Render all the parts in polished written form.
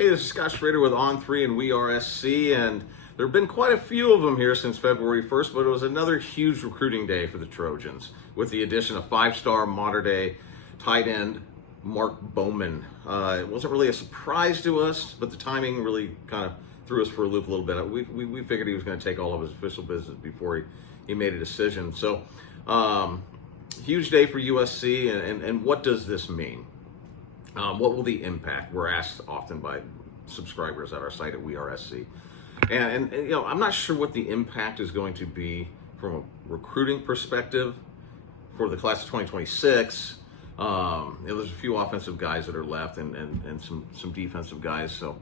Hey, this is Scott Schrader with On3 and We Are SC, and there have been quite a few of them here since February 1st, but it was another huge recruiting day for the Trojans with the addition of five-star modern-day tight end Mark Bowman. It wasn't really a surprise to us, but the timing really kind of threw us for a loop a little bit. We figured he was going to take all of his official business before he made a decision. So, huge day for USC, and what does this mean? What will the impact? We're asked often by subscribers at our site at We Are SC. And you know, I'm not sure what the impact is going to be from a recruiting perspective for the class of 2026. There's a few offensive guys that are left and some defensive guys. So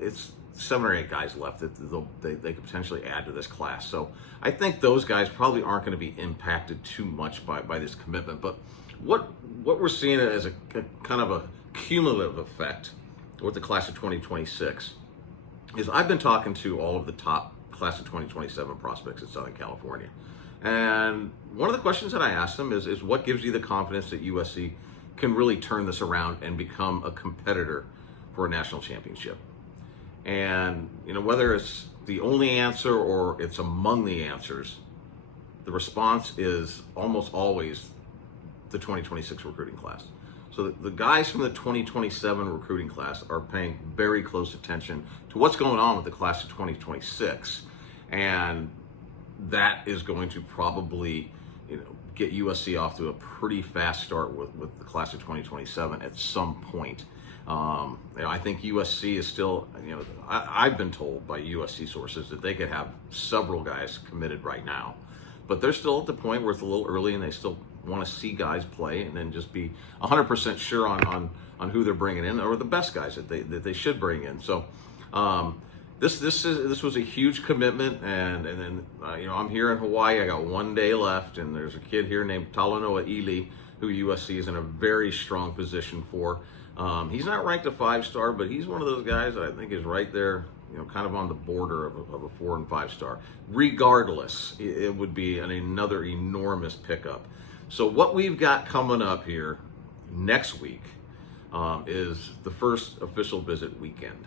it's 7 or 8 guys left that they could potentially add to this class. So I think those guys probably aren't going to be impacted too much by this commitment. But what we're seeing as a kind of a cumulative effect with the class of 2026 is I've been talking to all of the top class of 2027 prospects in Southern California. And one of the questions that I asked them is what gives you the confidence that USC can really turn this around and become a competitor for a national championship? And you know, whether it's the only answer or it's among the answers, the response is almost always the 2026 recruiting class. So the guys from the 2027 recruiting class are paying very close attention to what's going on with the class of 2026. And that is going to probably, you know, get USC off to a pretty fast start with the class of 2027 at some point. You know, I think USC is still, you know, I've been told by USC sources that they could have several guys committed right now, but they're still at the point where it's a little early and they still want to see guys play and then just be 100% sure on who they're bringing in or the best guys that they should bring in. So this was a huge commitment, and then you know, I'm here in Hawaii. I got 1 day left, and there's a kid here named Talanoa Ili who USC is in a very strong position for. He's not ranked a 5-star, but he's one of those guys that I think is right there, you know, kind of on the border of a 4 and 5-star. Regardless, it would be another enormous pickup. So what we've got coming up here next week is the first official visit weekend.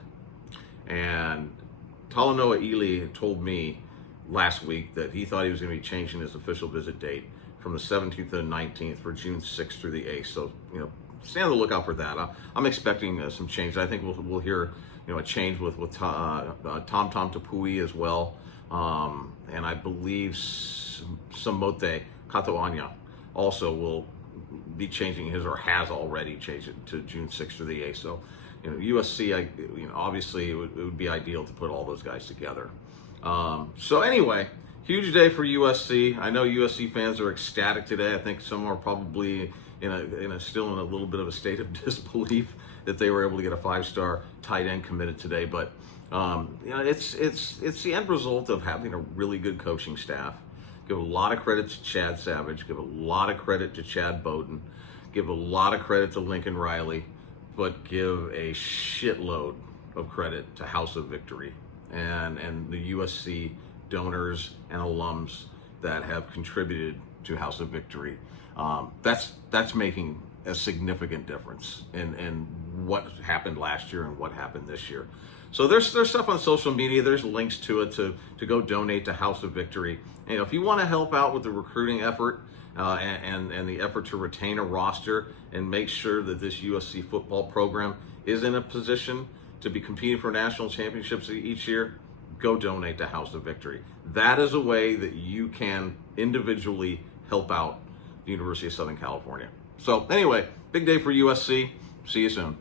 And Talanoa Ili told me last week that he thought he was going to be changing his official visit date from the 17th to the 19th for June 6th through the 8th. So, you know, stay on the lookout for that. I'm expecting some change. I think we'll hear, you know, a change with Tom Tapui as well. And I believe Samote Katoanya also will be changing his, or has already changed it to June 6th through the 8th. So, you know, USC, you know, obviously it would be ideal to put all those guys together. So anyway, huge day for USC. I know USC fans are ecstatic today. I think some are probably still in a little bit of a state of disbelief that they were able to get a 5-star tight end committed today. But you know, it's the end result of having a really good coaching staff. Give a lot of credit to Chad Savage. Give a lot of credit to Chad Bowden. Give a lot of credit to Lincoln Riley. But give a shitload of credit to House of Victory and the USC donors and alums that have contributed to House of Victory. That's making a significant difference in what happened last year and what happened this year. So there's stuff on social media. There's links to it to go donate to House of Victory. And, you know, if you want to help out with the recruiting effort and the effort to retain a roster and make sure that this USC football program is in a position to be competing for national championships each year, go donate to House of Victory. That is a way that you can individually help out the University of Southern California. So anyway, big day for USC. See you soon.